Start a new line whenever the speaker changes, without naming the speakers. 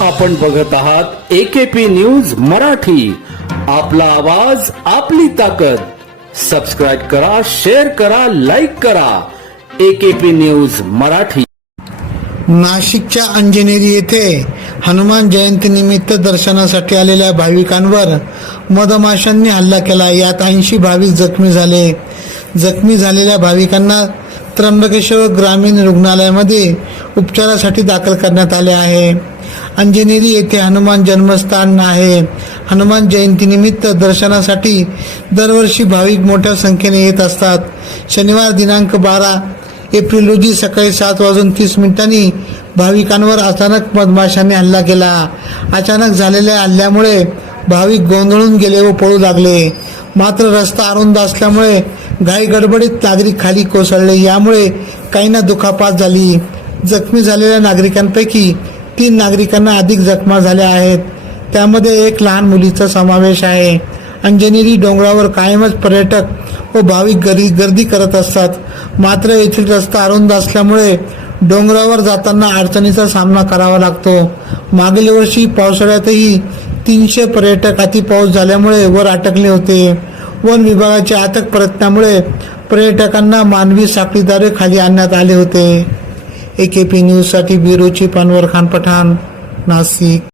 आपण बघत आहात एकेपी न्यूज मराठी. आपला आवाज आपली ताकद. सबस्क्राईब करा शेअर करा लाईक करा. AKP news Marathi.
नाशिकच्या अंजनेरी येथे हनुमान जयंतीनिमित्त दर्शनासाठी आलेल्या भाविकांवर मधमाशांनी हल्ला केला. यात ऐंशी भाविक जखमी झाले. जखमी झालेल्या भाविकांना त्र्यंबकेश्वर ग्रामीण रुग्णालयामध्ये उपचारासाठी दाखल करण्यात आले आहे. अंजनेरी येथे हनुमान जन्मस्थान आहे. हनुमान जयंतीनिमित्त दर्शनासाठी दरवर्षी भाविक मोठ्या संख्येने येत असतात. शनिवार दिनांक बारा एप्रिल रोजी सकाळी सात वाजून तीस मिनिटांनी भाविकांवर अचानक मधमाशांनी हल्ला केला. अचानक झालेल्या हल्ल्यामुळे भाविक गोंधळून गेले व पळू लागले. मात्र रस्ता अरुंद असल्यामुळे घाई गडबडीत नागरिक खाली कोसळले. यामुळे काहींना दुखापात झाली. जखमी झालेल्या नागरिकांपैकी तीन नागरिकांना अधिक जखमा झाल्या आहेत. त्यामध्ये एक लहान मुलीचा समावेश आहे. अंजनेरी डोंगरावर कायमच पर्यटक व भाविक गर्दी गर्दी करत असतात. मात्र येथील रस्ता अरुंद असल्यामुळे डोंगरावर जाताना अडचणीचा सामना करावा लागतो. मागील वर्षी पावसाळ्यातही तीनशे पर्यटक अति पाऊस झाल्यामुळे वर अटकले होते. वन विभागाच्या अथक प्रयत्नामुळे पर्यटकांना मानवी साखळीद्वारे खाली आणण्यात आले होते. ए के पी न्यूजसाठी ब्युरो चीफ खान पठाण. नाशिक.